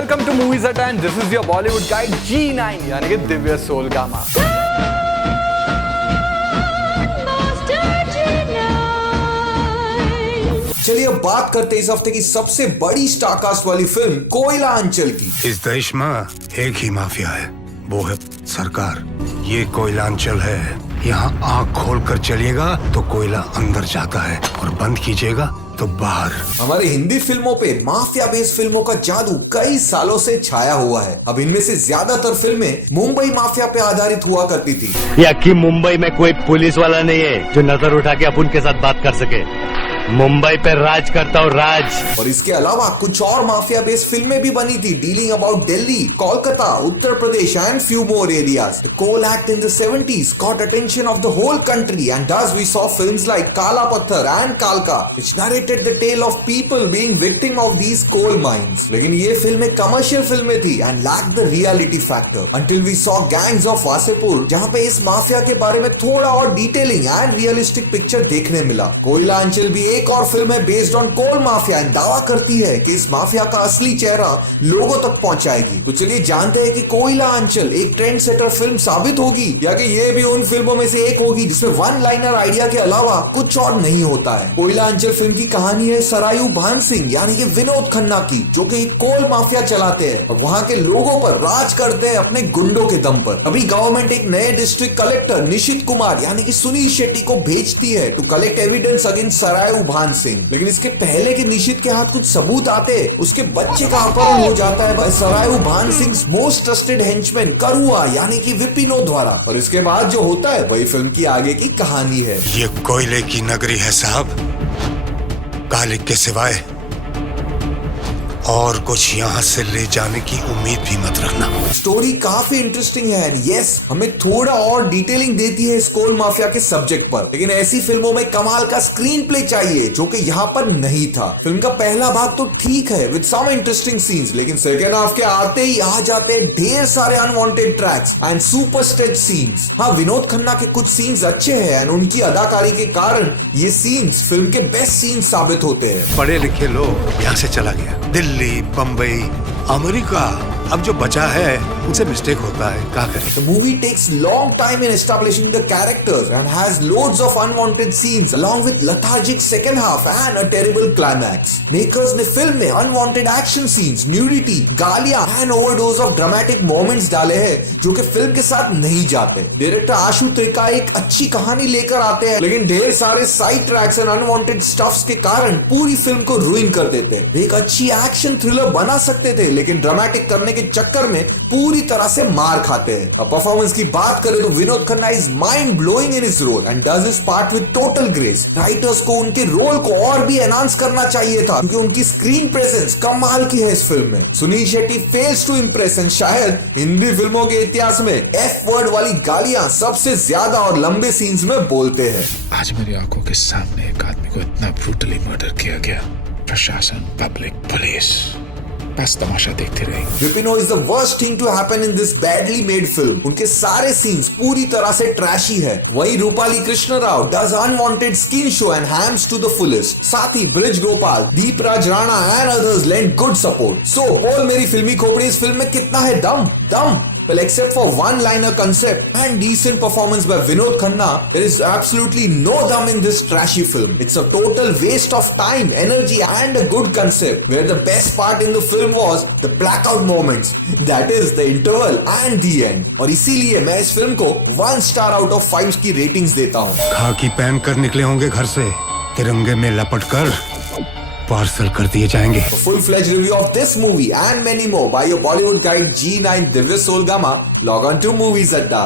Welcome to movies अड्डा and this is your Bollywood guide G9 यानी कि दिव्य सोलगामा। चलिए अब बात करते हैं इस हफ्ते की सबसे बड़ी स्टारकास्ट वाली फिल्म कोयला अंचल की। इस देश में एक ही माफिया है, वो है सरकार। ये कोयला अंचल है, यहाँ आँख खोल कर चलिएगा तो कोयला अंदर जाता है और बंद कीजिएगा तो बाहर। हमारे हिंदी फिल्मों पे माफिया बेस्ड फिल्मों का जादू कई सालों से छाया हुआ है। अब इनमें से ज्यादातर फिल्में मुंबई माफिया पे आधारित हुआ करती थी। या कि मुंबई में कोई पुलिस वाला नहीं है जो नजर उठा के अपन के साथ बात कर सके। मुंबई पे राज करता हूँ, राज। और इसके अलावा कुछ और माफिया बेस्ड फिल्में भी बनी थी, dealing about Delhi, Kolkata, Uttar Pradesh and few more areas. The coal act in the 70s caught attention of the whole country, and thus we saw films like Kala Patthar and Kalka, which narrated the tale of people being victim of these coal mines. लेकिन ये फिल्में commercial फिल्में थी and lacked the reality factor until we saw Gangs of Wasseypur, जहाँ पे इस mafia के बारे में थोड़ा और डिटेलिंग एंड रियलिस्टिक पिक्चर देखने मिला। कोयला अंचल भी एक और फिल्म है बेस्ड ऑन कोल माफिया, दावा करती है कि इस माफिया का असली चेहरा लोगों तक पहुंचाएगी। तो चलिए जानते हैं कि कोयला अंचल एक ट्रेंड सेटर फिल्म साबित होगी या कि ये भी उन फिल्मों में से एक होगी जिसमें वन लाइनर आइडिया के अलावा कुछ और नहीं होता है। कोयला अंचल फिल्म की कहानी है सरायू भान सिंह यानी कि विनोद खन्ना की, जो कि कोल माफिया चलाते हैं और वहां के लोगों पर राज करते हैं अपने गुंडों के दम पर। अभी गवर्नमेंट एक नए डिस्ट्रिक्ट कलेक्टर निशित कुमार यानी कि सुनील शेट्टी को भेजती है to collect evidence against Sarayu Bhan Singh. लेकिन इसके पहले कि निशित के हाथ कुछ सबूत आते, उसके बच्चे का अपहरण हो जाता है bye Sarayu Bhan Singh most trusted henchman करुआ यानी कि विपिनो द्वारा। और इसके बाद जो होता है वही फिल्म की आगे की कहानी है। ये कोयले की नगरी है साहब, कालिक के सिवाय और कुछ यहाँ से ले जाने की उम्मीद भी मत रखना। स्टोरी काफी इंटरेस्टिंग है, यस हमें थोड़ा और डिटेलिंग देती है इस कोल माफिया के सब्जेक्ट पर। लेकिन ऐसी फिल्मों में कमाल का स्क्रीन प्ले चाहिए जो कि यहाँ पर नहीं था। फिल्म का पहला भाग तो ठीक है विद सम इंटरेस्टिंग सीन्स, लेकिन सेकेंड हाफ के आते ही आ जाते हैं ढेर सारे unwanted tracks and super stretch scenes. हाँ, विनोद खन्ना के कुछ सीन्स अच्छे हैं एंड उनकी अदाकारी के कारण ये सीन्स फिल्म के बेस्ट सीन्स साबित होते हैं। पढ़े लिखे लोग यहाँ से चला गया, दिल्ली, बम्बई, अमेरिका। अब जो बचा है उनसे मिस्टेक होता है, क्या करें। The movie takes long time in establishing the characters and has loads of unwanted scenes along with lethargic second half and a terrible climax. Makers ने फिल्म में unwanted action scenes, nudity, गालियां and overdose of dramatic moments डाले हैं जो कि film के साथ नहीं जाते। डायरेक्टर आशु त्रिका एक अच्छी कहानी लेकर आते हैं, लेकिन ढेर सारे side tracks and unwanted stuffs के कारण पूरी फिल्म को रुइन कर देते हैं। वे एक अच्छी एक्शन थ्रिलर बना सकते थे, लेकिन ड्रामेटिक करने के चक्कर में पूरी तरह से मार खाते हैं। अब परफॉर्मेंस की बात करें तो Vinod Khanna is mind blowing in his role and does his part with total grace. Writers को उनके रोल को और भी एनहांस करना चाहिए था क्योंकि उनकी स्क्रीन प्रेजेंस कमाल की है इस फिल्म में। Sunil Shetty fails to impress and शायद हिंदी फिल्मों के इतिहास में एफ वर्ड वाली गालियां सबसे ज्यादा और लंबे सीन्स में बोलते हैं। आज मेरी आंखों के सामने एक आदमी को इतना ब्रूटली मर्डर किया गया, प्रशासन, पब्लिक, पुलिस बस तमाशा देखते रहे। विपिनो is the worst thing to happen in this badly made film. उनके सारे सीन्स पूरी तरह से ट्रैशी है। वही Rupali Krishna Rao does unwanted skin show and hams to the fullest. साथ ही Brij Gopal, Deep Raj Rana and others lend good support. So बोल मेरी फिल्मी खोपड़ी, इस फिल्म में कितना है दम? Well, except for one-liner concept and decent performance by Vinod Khanna, there is absolutely no dum in this trashy film. It's a total waste of time, energy and a good concept, where the best part in the film was the blackout moments. That is the interval and the end. और इसीलिए मैं इस film को 1 star out of 5 की ratings देता हूँ। खाकी पहन कर निकले होंगे घर से, तिरंगे में लपट कर पार्सल कर दिए जाएंगे। Full-fledged review of this movie and many more by your Bollywood guide G9 Divya Solgama. Log on to Movies Adda.